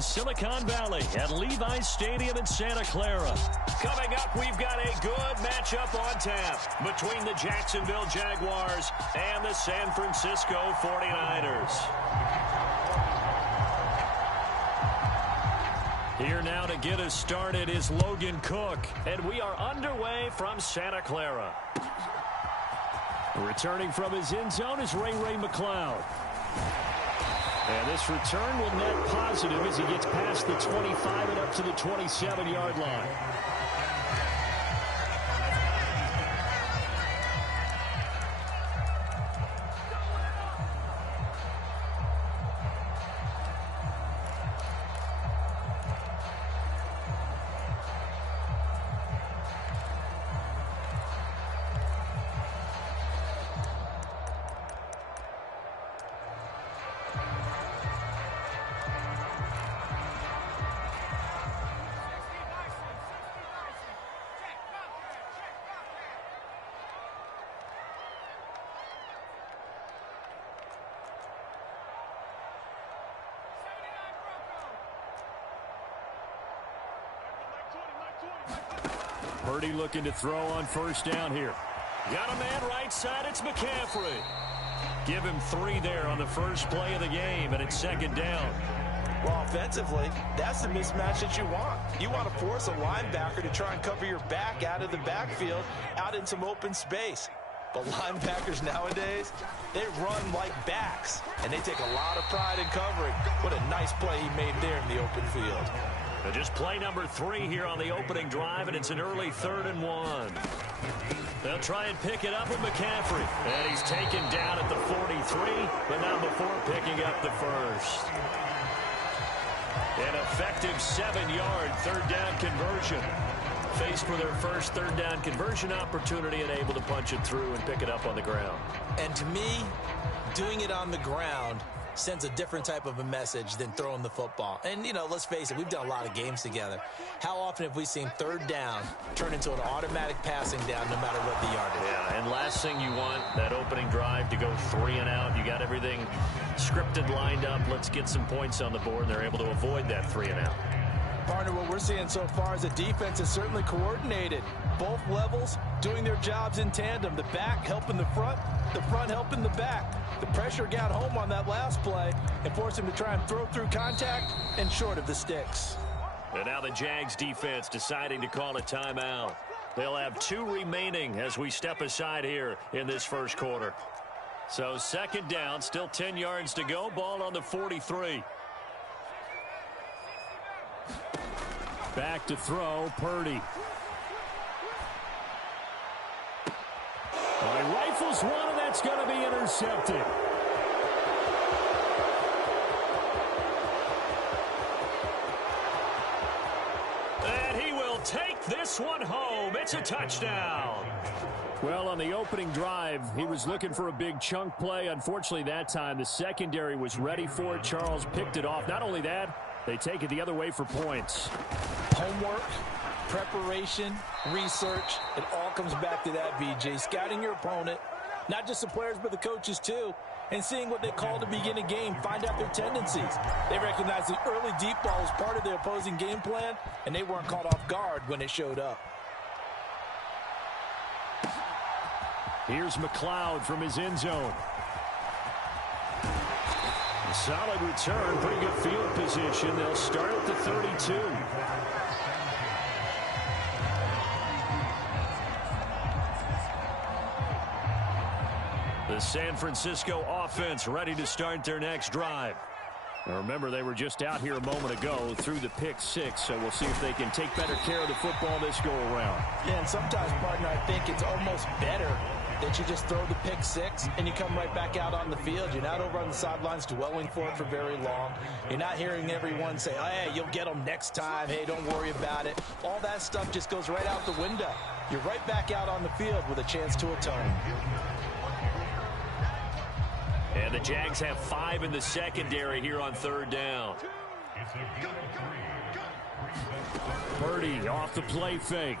in Silicon Valley at Levi's Stadium in Santa Clara. Coming up, we've got a good matchup on tap between the Jacksonville Jaguars and the San Francisco 49ers. Here now to get us started is Logan Cook, and we are underway from Santa Clara. Returning from his end zone is Ray McCloud. And this return will net positive as he gets past the 25 and up to the 27-yard line. Purdy looking to throw on first down here. Got a man right side. It's McCaffrey. Give him 3 there on the first play of the game, and it's second down. Well, offensively, that's the mismatch that you want. You want to force a linebacker to try and cover your back out of the backfield, out in some open space. But linebackers nowadays, they run like backs, and they take a lot of pride in covering. What a nice play he made there in the open field. Just play number 3 here on the opening drive, and it's an early 3rd and 1. They'll try and pick it up with McCaffrey. And he's taken down at the 43, but not before picking up the first. An effective 7-yard third down conversion. Faced with their first third down conversion opportunity and able to punch it through and pick it up on the ground. And to me, doing it on the ground sends a different type of a message than throwing the football. And, you know, let's face it, we've done a lot of games together. How often have we seen third down turn into an automatic passing down no matter what the yardage? Yeah, and last thing you want, that opening drive to go 3 and out. You got everything scripted, lined up. Let's get some points on the board, and they're able to avoid that 3 and out. Partner, what we're seeing so far is the defense is certainly coordinated. Both levels doing their jobs in tandem. The back helping the front helping the back. The pressure got home on that last play and forced him to try and throw through contact and short of the sticks. And now the Jags defense deciding to call a timeout. They'll have 2 remaining as we step aside here in this first quarter. So second down, still 10 yards to go. Ball on the 43. Back to throw, Purdy. He rifles one, and that's going to be intercepted. And he will take this one home. It's a touchdown. Well, on the opening drive, he was looking for a big chunk play. Unfortunately, that time, the secondary was ready for it. Charles picked it off. Not only that, they take it the other way for points. Homework, preparation, research, it all comes back to that, BJ. Scouting your opponent, not just the players but the coaches too, and seeing what they call to begin a game, find out their tendencies. They recognize the early deep ball was part of their opposing game plan, and they weren't caught off guard when it showed up. Here's McCloud from his end zone. A solid return, pretty good field position. They'll start at the 32. The San Francisco offense ready to start their next drive. Now remember, they were just out here a moment ago through the pick 6, so we'll see if they can take better care of the football this go-around. Yeah, and sometimes, partner, I think it's almost better that you just throw the pick 6 and you come right back out on the field. You're not over on the sidelines dwelling for it for very long. You're not hearing everyone say, oh, hey, you'll get them next time. Hey, don't worry about it. All that stuff just goes right out the window. You're right back out on the field with a chance to atone. And the Jags have 5 in the secondary here on third down. Purdy off the play fake.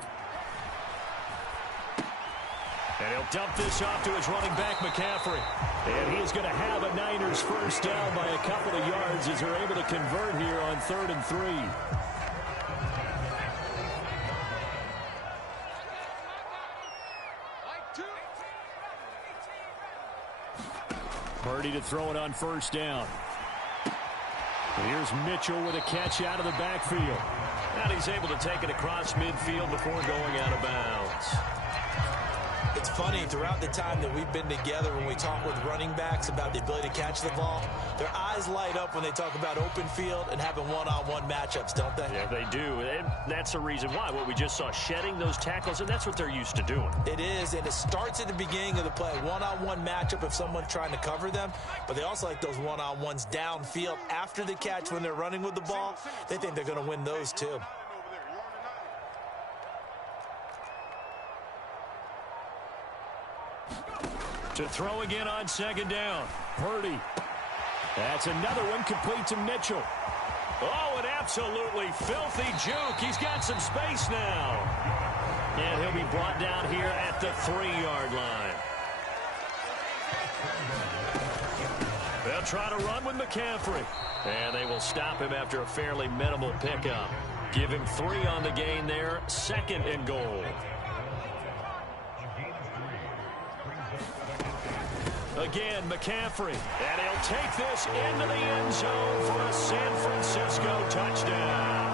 And he'll dump this off to his running back, McCaffrey. And he is going to have a Niners first down by a couple of yards as they're able to convert here on 3rd and 3. Purdy to throw it on first down. And here's Mitchell with a catch out of the backfield. And he's able to take it across midfield before going out of bounds. It's funny, throughout the time that we've been together, when we talk with running backs about the ability to catch the ball, their eyes light up when they talk about open field and having one-on-one matchups, don't they? Yeah, they do. And that's the reason why. What we just saw, shedding those tackles, and that's what they're used to doing. It is, and it starts at the beginning of the play. One-on-one matchup if someone's trying to cover them, but they also like those one-on-ones downfield after the catch when they're running with the ball. They think they're going to win those too. To throw again on second down. Purdy. That's another one complete to Mitchell. Oh, an absolutely filthy juke. He's got some space now. And he'll be brought down here at the 3-yard line. They'll try to run with McCaffrey. And they will stop him after a fairly minimal pickup. Give him 3 on the gain there. 2nd and goal. Again, McCaffrey. And he'll take this into the end zone for a San Francisco touchdown.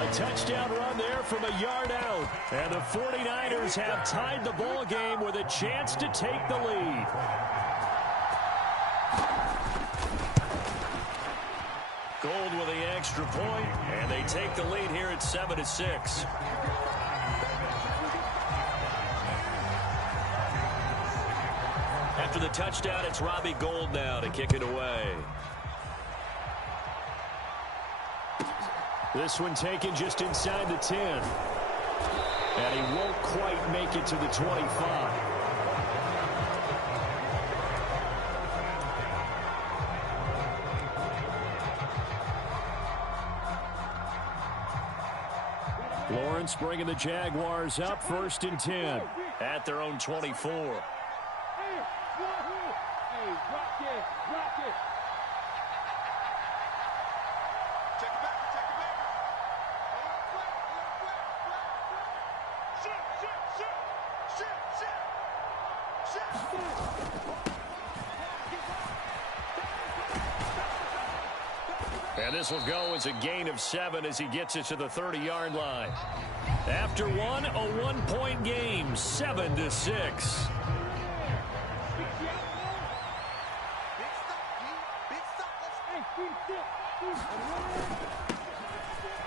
A touchdown run there from a yard out. And the 49ers have tied the ball game with a chance to take the lead. Gold with the extra point, and they take the lead here at 7-6. After the touchdown, it's Robbie Gould now to kick it away. This one taken just inside the 10. And he won't quite make it to the 25. Lawrence bringing the Jaguars up 1st and 10 at their own 24. And this will go as a gain of 7 as he gets it to the 30-yard line. After one, a 1-point game, 7-6.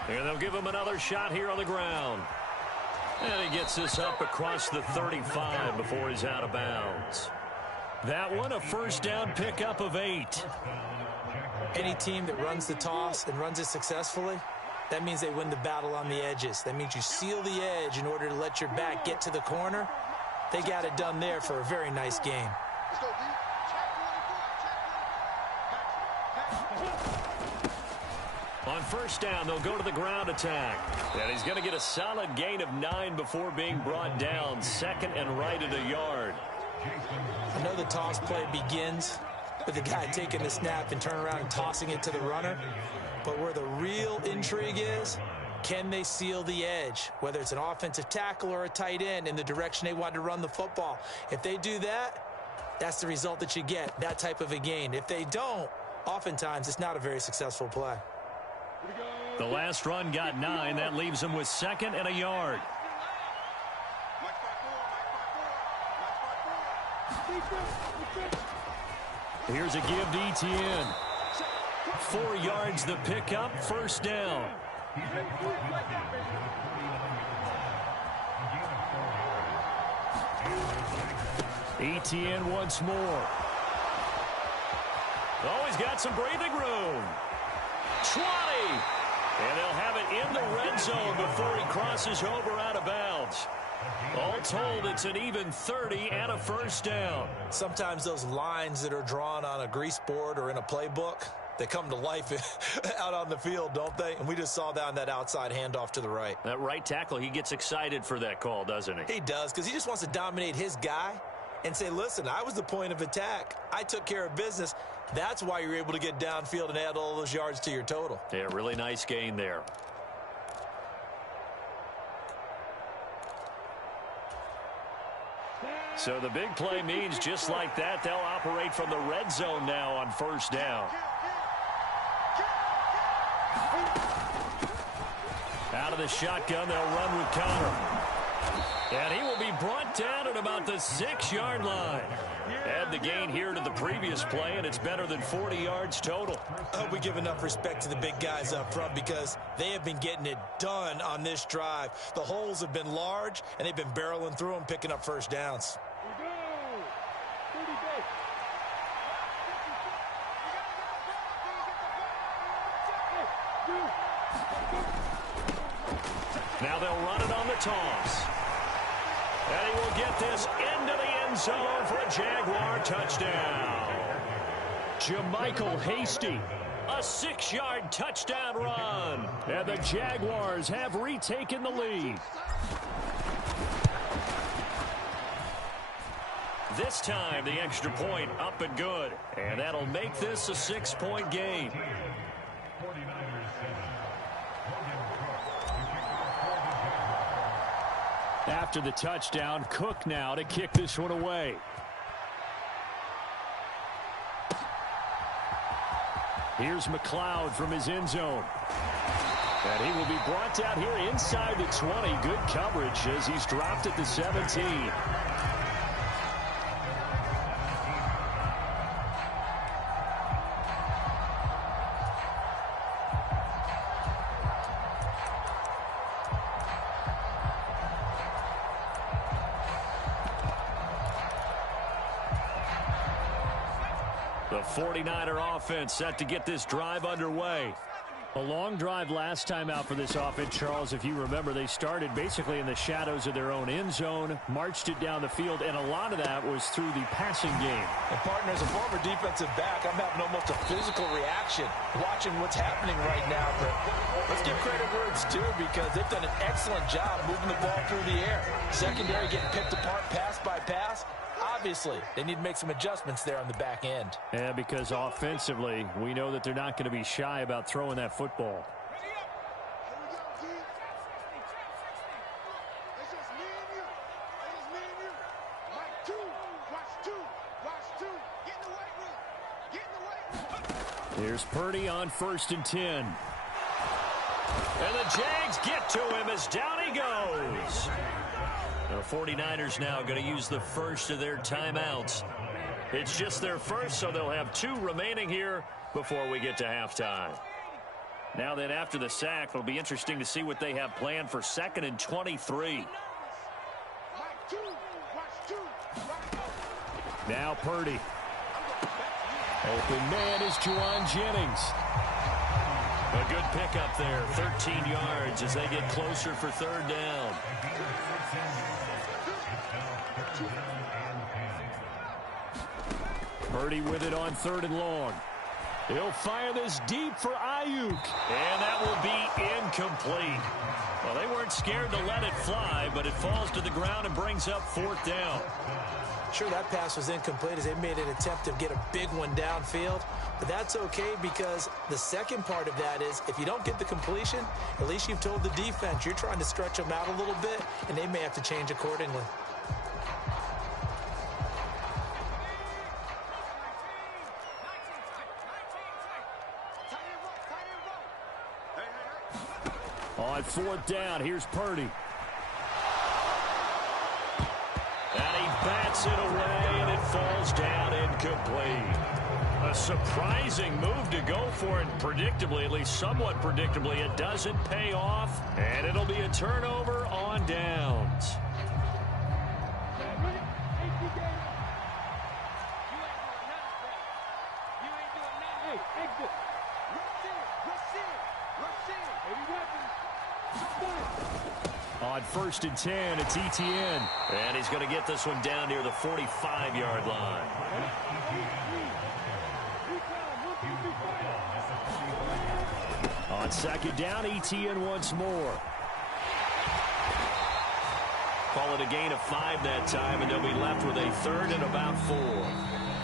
And they'll give him another shot here on the ground. And he gets this up across the 35 before he's out of bounds. That one, a first down pickup of 8. Any team that runs the toss and runs it successfully, that means they win the battle on the edges. That means you seal the edge in order to let your back get to the corner. They got it done there for a very nice game. On first down, they'll go to the ground attack. And he's going to get a solid gain of 9 before being brought down. 2nd and right at a yard. I know the toss play begins with the guy taking the snap and turn around and tossing it to the runner. But where the real intrigue is, can they seal the edge? Whether it's an offensive tackle or a tight end in the direction they want to run the football. If they do that, that's the result that you get, that type of a gain. If they don't, oftentimes it's not a very successful play. The last run got 9. That leaves him with 2nd and a yard. Here's a give to Etienne. 4 yards the pickup, first down. Etienne once more. Oh, he's got some breathing room. 20. And they'll have it in the red zone before he crosses over out of bounds. All told, it's an even 30 and a first down. Sometimes those lines that are drawn on a grease board or in a playbook, They come to life out on the field, don't they? And we just saw that on that outside handoff to the right. That right tackle, he gets excited for that call, doesn't he? He does, because he just wants to dominate his guy and say, listen, I was the point of attack. I took care of business. That's why you're able to get downfield and add all those yards to your total. Yeah, really nice gain there. So the big play means just like that, they'll operate from the red zone now on first down. Out of the shotgun, they'll run with Connor. And he will be brought down at about the 6-yard line. Add the gain here to the previous play, and it's better than 40 yards total. I hope we give enough respect to the big guys up front because they have been getting it done on this drive. The holes have been large, and they've been barreling through them, picking up first downs. Now they'll run it on the toss. And he will get this into the end zone for a Jaguar touchdown. Jermichael Hasty, a 6-yard touchdown run. And the Jaguars have retaken the lead. This time, the extra point up and good. And that'll make this a 6-point game. After the touchdown, Cook now to kick this one away. Here's McLeod from his end zone. And he will be brought down here inside the 20. Good coverage as he's dropped at the 17. The 49er offense set to get this drive underway. A long drive last time out for this offense, Charles. If you remember, they started basically in the shadows of their own end zone, marched it down the field, and a lot of that was through the passing game. And partner, as a former defensive back, I'm having almost a physical reaction watching what's happening right now. But let's give credit where it's due because they've done an excellent job moving the ball through the air. Secondary getting picked apart pass by pass. Obviously, they need to make some adjustments there on the back end. Yeah, because offensively, we know that they're not going to be shy about throwing that football. Here's Purdy on 1st and 10. And the Jags get to him as down he goes. The 49ers now going to use the first of their timeouts. It's just their first, so they'll have 2 remaining here before we get to halftime. Now then, after the sack, it'll be interesting to see what they have planned for 2nd and 23. Now Purdy. Open man is Juwan Jennings. A good pickup there, 13 yards as they get closer for 3rd down. Purdy with it on 3rd and long. He'll fire this deep for Ayuk. And that will be incomplete. Well, they weren't scared to let it fly, but it falls to the ground and brings up 4th down. Sure, that pass was incomplete as they made an attempt to get a big one downfield. But that's okay because the second part of that is if you don't get the completion, at least you've told the defense you're trying to stretch them out a little bit, and they may have to change accordingly. On 4th down, here's Purdy. And he bats it away, and it falls down incomplete. A surprising move to go for it predictably, at least somewhat predictably. It doesn't pay off, and it'll be a turnover on downs. On 1st and 10, it's Etienne. And he's going to get this one down near the 45-yard line. On second down, ETN once more. Call it a gain of 5 that time, and they'll be left with a third and about 4.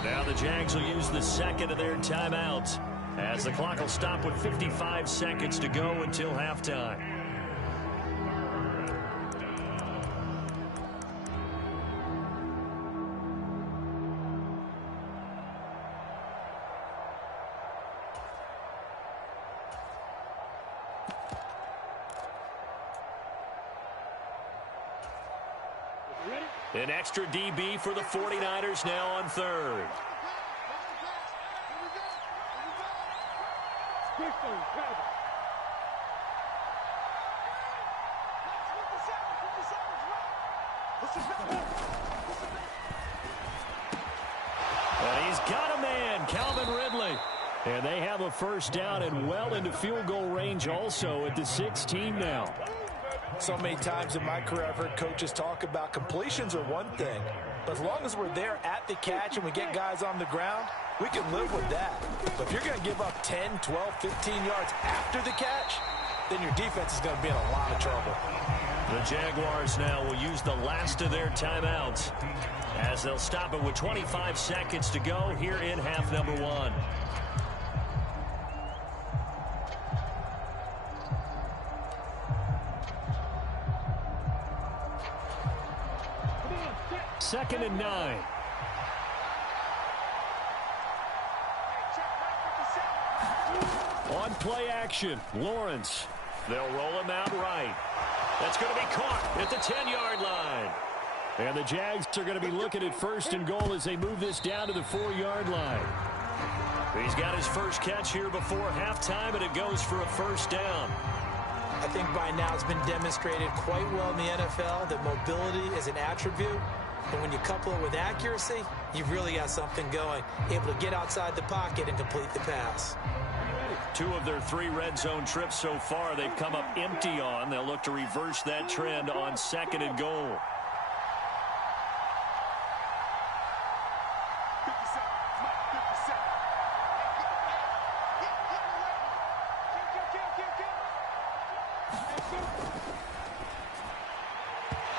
Now the Jags will use the second of their timeouts as the clock will stop with 55 seconds to go until halftime. An extra DB for the 49ers now on third. And he's got a man, Calvin Ridley. And they have a first down and well into field goal range also at the 16 now. So many times in my career I've heard coaches talk about completions are one thing, but as long as we're there at the catch and we get guys on the ground, we can live with that. But if you're going to give up 10, 12, 15 yards after the catch, then your defense is going to be in a lot of trouble. The Jaguars now will use the last of their timeouts as they'll stop it with 25 seconds to go here in half number 1. Second and 9. On play action, Lawrence. They'll roll him out right. That's going to be caught at the 10-yard line. And the Jags are going to be looking at first and goal as they move this down to the 4-yard line. He's got his first catch here before halftime, and it goes for a first down. I think by now it's been demonstrated quite well in the NFL that mobility is an attribute. And when you couple it with accuracy, you've really got something going. Able to get outside the pocket and complete the pass. 2 of their 3 red zone trips so far they've come up empty on. They'll look to reverse that trend on second and goal.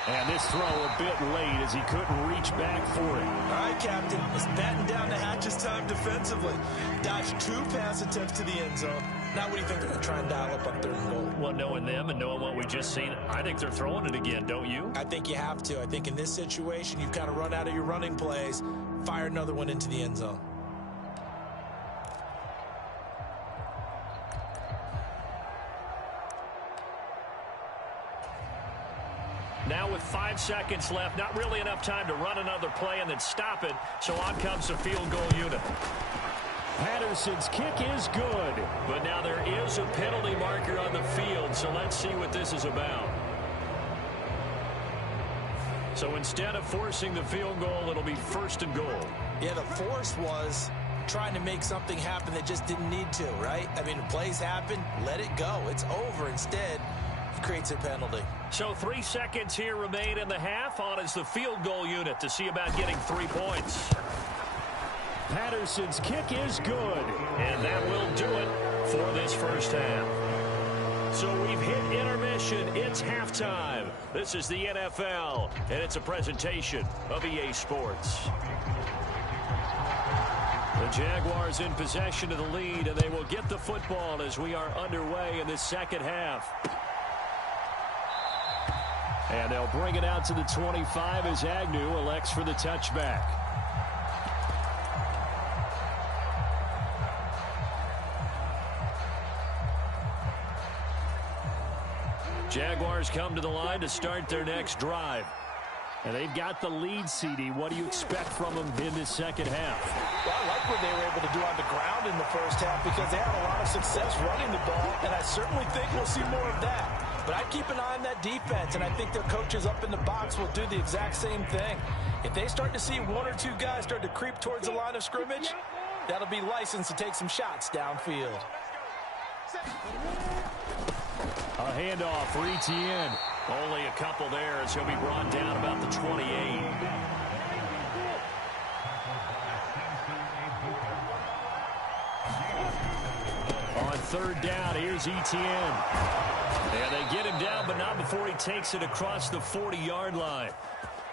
And this throw a bit late as he couldn't reach back for it. All right, Captain. It's batten down the hatches time defensively. Dodged 2 pass attempts to the end zone. Now what do you think they're going to try and dial up on third and goal? Well, knowing them and knowing what we just seen, I think they're throwing it again, don't you? I think you have to. I think in this situation, you've kind of run out of your running plays. Fire another one into the end zone. Now with 5 seconds left, not really enough time to run another play and then stop it, so on comes the field goal unit. Patterson's kick is good, but now there is a penalty marker on the field, so let's see what this is about. So instead of forcing the field goal, it'll be first and goal. Yeah, the force was trying to make something happen that just didn't need to, right? I mean, plays happen, let it go. It's over. Instead, it creates a penalty. So 3 seconds here remain in the half. On is the field goal unit to see about getting 3 points. Patterson's kick is good, and that will do it for this first half. So we've hit intermission. It's halftime. This is the NFL, and it's a presentation of EA Sports. The Jaguars in possession of the lead, and they will get the football as we are underway in this second half. And they'll bring it out to the 25 as Agnew elects for the touchback. Jaguars come to the line to start their next drive. And they've got the lead, CD. What do you expect from them in this second half? Well, I like what they were able to do on the ground in the first half because they had a lot of success running the ball, and I certainly think we'll see more of that. But I'd keep an eye on that defense, and I think their coaches up in the box will do the exact same thing. If they start to see 1 or 2 guys start to creep towards the line of scrimmage, that'll be licensed to take some shots downfield. A handoff for ETN. Only a couple there as he'll be brought down about the 28. On third down. Here's Etienne. And they get him down, but not before he takes it across the 40-yard line.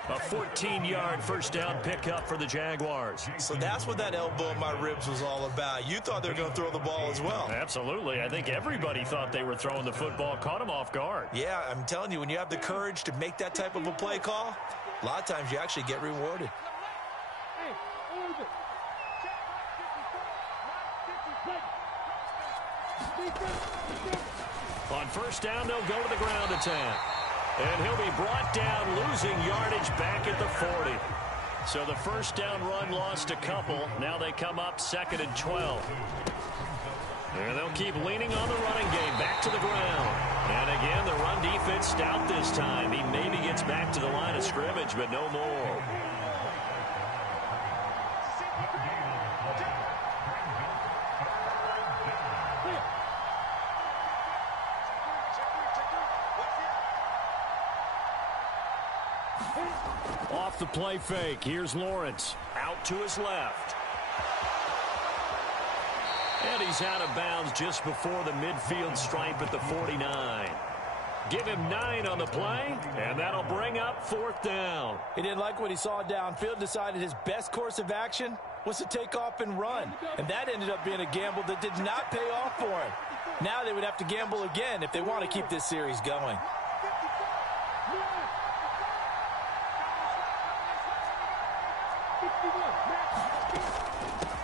A 14-yard first down pickup for the Jaguars. So that's what that elbow in my ribs was all about. You thought they were going to throw the ball as well. Absolutely. I think everybody thought they were throwing the football, caught him off guard. Yeah, I'm telling you, when you have the courage to make that type of a play call, a lot of times you actually get rewarded. On first down, they'll go to the ground attack. And he'll be brought down, losing yardage back at the 40. So the first down run lost a couple. Now they come up 2nd and 12. And they'll keep leaning on the running game, back to the ground. And again, the run defense stout this time. He maybe gets back to the line of scrimmage, but no more. Off the play fake. Here's Lawrence. Out to his left. And he's out of bounds just before the midfield stripe at the 49. Give him 9 on the play, and that'll bring up 4th down. He didn't like what he saw downfield, decided his best course of action was to take off and run. And that ended up being a gamble that did not pay off for him. Now they would have to gamble again if they want to keep this series going.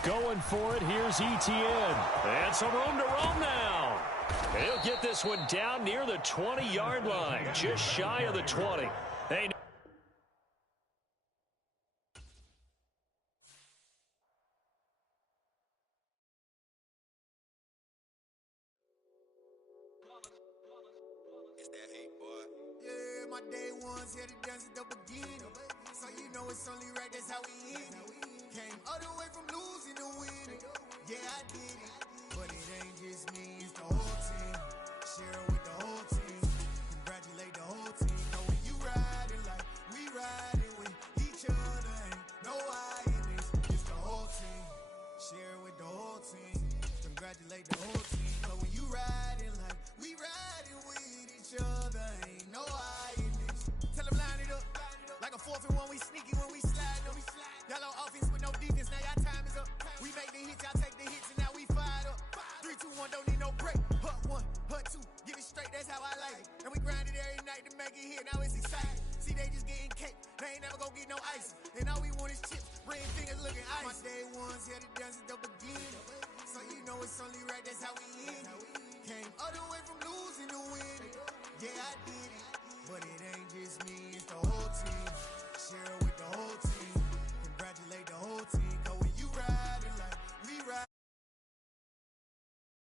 Going for it, here's Etienne. And some room to roam now. He'll get this one down near the 20-yard line, just shy of the 20. Hey. It's that hate, boy. Yeah, my day ones here to dance at the beginning. So you know it's only right, that's how we end it. Came all the way from losing to winning. Yeah, I did it. But it ain't just me, it's the whole team. Share it with the whole team. Congratulate the whole team. Know when you riding like we riding with each other. Ain't no I in this. It's the whole team. Share it with the whole team. Congratulate the whole team. Know when you riding like we riding with each other. Ain't no I in this. Tell them line it up. Like a 4th and 1, we sneaky when we slide them. Y'all on offense with no defense, now y'all time is up. We make the hits, y'all take the hits, and now we fired up. 3, 2, 1, don't need no break. Hut 1, hut 2, give it straight, that's how I like it. And we grind it every night to make it hit, now it's exciting. See, they just getting cake, they ain't never gonna get no ice. And all we want is chips, red fingers looking ice. My day ones here to dance at the beginning. So you know it's only right, that's how we